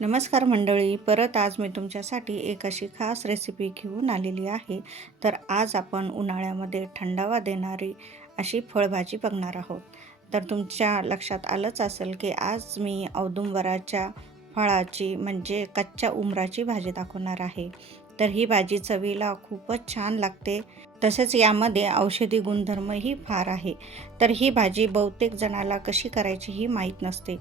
नमस्कार मंडळी परत आज मी तुमच्यासाठी एक अशी खास रेसिपी घेऊन आलेली आहे. तर आज आपण उन्हाळ्यामध्ये थंडावा देणारी अशी फळभाजी बघणार आहोत. तर तुमच्या लक्षात आलंच असेल की आज मी औदुंबराच्या फळाची म्हणजे कच्च्या उमराची भाजी दाखवणार आहे. तर ही भाजी चवीला खूपच छान लागते. तसेच यामध्ये औषधी गुणधर्मही फार आहे. तर ही भाजी बहुतेक जणाला कशी करायची ही माहीत नसते.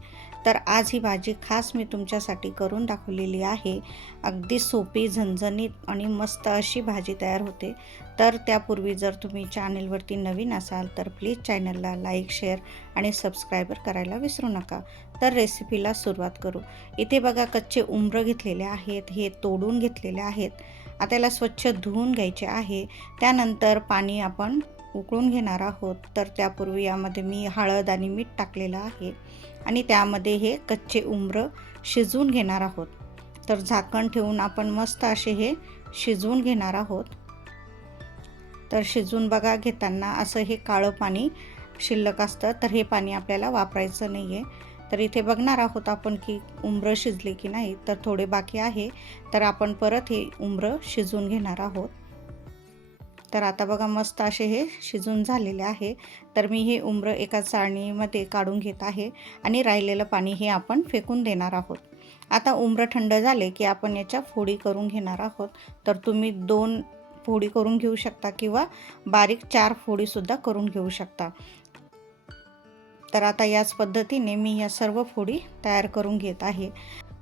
तर आज ही भाजी खास मी तुमच्यासाठी करून दाखवलेली आहे. अगदी सोपी झणझणीत आणि मस्त अशी भाजी तयार होते. तर त्यापूर्वी जर तुम्ही चॅनेलवरती नवीन असाल तर प्लीज चॅनलला लाईक शेअर आणि सबस्क्रायबर करायला विसरू नका. तर रेसिपीला सुरुवात करू. इथे बघा कच्चे उमरं घेतलेले आहेत हे तोडून घेतलेले आहेत. आता याला स्वच्छ धुवून घ्यायचे आहे. त्यानंतर पाणी आपण उकळून घेणार आहोत. तर त्यापूर्वी यामध्ये मी हळद आणि मीठ टाकलेलं आहे. आणि त्यामध्ये हे कच्चे उमरं शिजवून घेणार आहोत. तर झाकण ठेवून आपण मस्त असे हे शिजवून घेणार आहोत. तर शिजवून बघा घेताना असं हे काळं पाणी शिल्लक असतं. तर हे पाणी आपल्याला वापरायचं नाही आहे तर इथे बघणार आहोत आपण की उंबरं शिजले की नाही. तर थोडे बाकी आहे. तर आपण परत हे उंबरं शिजून घेणार आहोत. तर आता बघा मस्त असे हे शिजून झालेले आहे. तर मी हे उंबरं एका चाळणीमध्ये काढून घेत आहे आणि राहिलेलं पाणी हे आपण फेकून देणार आहोत. आता उंबरं थंड झाले की आपण याच्या फोडी करून घेणार आहोत. तर तुम्ही दोन फोडी करून घेऊ शकता किंवा बारीक चार फोडीसुद्धा करून घेऊ शकता. तर आता याच पद्धतीने मी या सर्व फोडी तयार करून घेत आहे.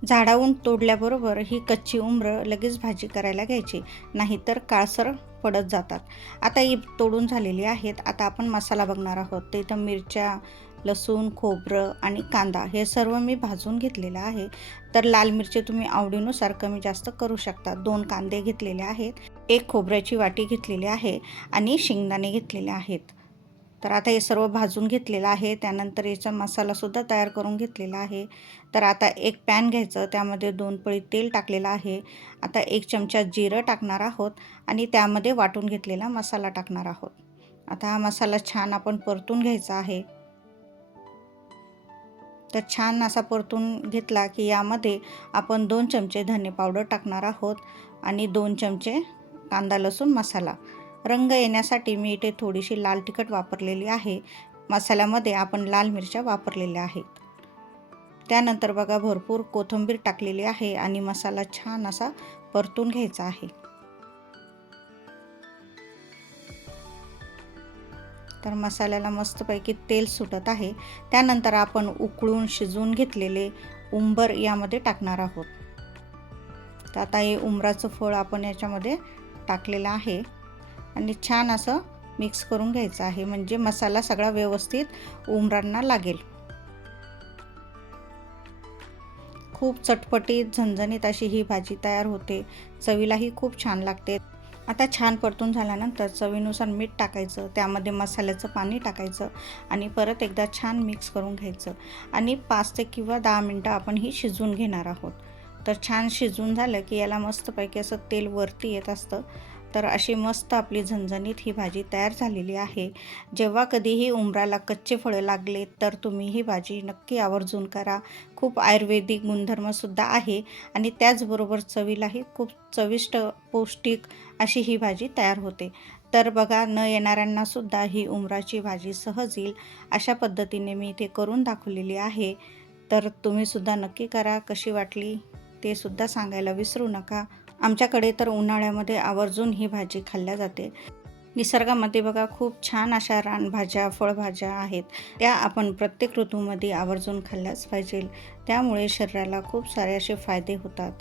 झाडावून तोडल्याबरोबर ही कच्ची उमरं लगेच भाजी करायला घ्यायची नाहीतर काळसर पडत जातात. आता ही तोडून झालेली आहेत. आता आपण मसाला बघणार आहोत. तर मिरच्या लसूण खोबरं आणि कांदा हे सर्व मी भाजून घेतलेलं आहे. तर लाल मिरची तुम्ही आवडीनुसार कमी जास्त करू शकता. दोन कांदे घेतलेले आहेत. एक खोबऱ्याची वाटी घेतलेली आहे आणि शेंगदाणे घेतलेले आहेत. तर आता हे सर्व भाजून घेतलेलं आहे. त्यानंतर याचा मसालासुद्धा तयार करून घेतलेला आहे. तर आता एक पॅन घ्यायचं. त्यामध्ये दोन पळी तेल टाकलेलं आहे. आता एक चमचा जिरं टाकणार आहोत आणि त्यामध्ये वाटून घेतलेला मसाला टाकणार आहोत. आता हा मसाला छान आपण परतून घ्यायचा आहे. तर छान असा परतून घेतला की यामध्ये आपण दोन चमचे धने पावडर टाकणार आहोत आणि दोन चमचे कांदा लसूण मसाला. रंग येण्यासाठी मी इथे थोडीशी लाल तिखट वापरलेली आहे. मसाल्यामध्ये आपण लाल मिरच्या वापरलेल्या आहेत. त्यानंतर बघा भरपूर कोथिंबीर टाकलेली आहे आणि मसाला छान असा परतून घ्यायचा आहे. तर मसाल्याला मस्तपैकी तेल सुटत आहे. त्यानंतर आपण उकळून शिजवून घेतलेले उंबर यामध्ये टाकणार आहोत. तर आता हे उंबराचं फळ आपण याच्यामध्ये टाकलेलं आहे. आणि छान असं मिक्स करून घ्यायचं आहे. म्हणजे मसाला सगळा व्यवस्थित उमरांना लागेल. खूप चटपटीत झणझणीत अशी ही भाजी तयार होते. चवीलाही खूप छान लागते. आता छान परतून झाल्यानंतर चवीनुसार मीठ टाकायचं. त्यामध्ये मसाल्याचं पाणी टाकायचं आणि परत एकदा छान मिक्स करून घ्यायचं. आणि पाच ते किंवा दहा मिनटं आपण ही शिजवून घेणार आहोत. तर छान शिजून झालं की याला मस्तपैकी असं तेल वरती येत असतं. तर अशी मस्त आपली झणझणीत ही भाजी तयार झालेली आहे. जेव्हा कधीही उमराला कच्चे फळं लागले तर तुम्ही ही भाजी नक्की आवर्जून करा. खूप आयुर्वेदिक गुणधर्मसुद्धा आहे आणि त्याचबरोबर चवीलाही खूप चविष्ट पौष्टिक अशी ही भाजी तयार होते. तर बघा न येणाऱ्यांनासुद्धा ही उमराची भाजी सहज येईल अशा पद्धतीने मी इथे करून दाखवलेली आहे. तर तुम्हीसुद्धा नक्की करा कशी वाटली ते सुद्धा सांगायला विसरू नका. आमच्याकडे तर उन्हाळ्यामध्ये आवर्जून ही भाजी खाल्ल्या जाते. निसर्गामध्ये बघा खूप छान अशा रानभाज्या फळभाज्या आहेत. त्या आपण प्रत्येक ऋतूमध्ये आवर्जून खाल्ल्याच पाहिजे. त्यामुळे शरीराला खूप सारे असे फायदे होतात.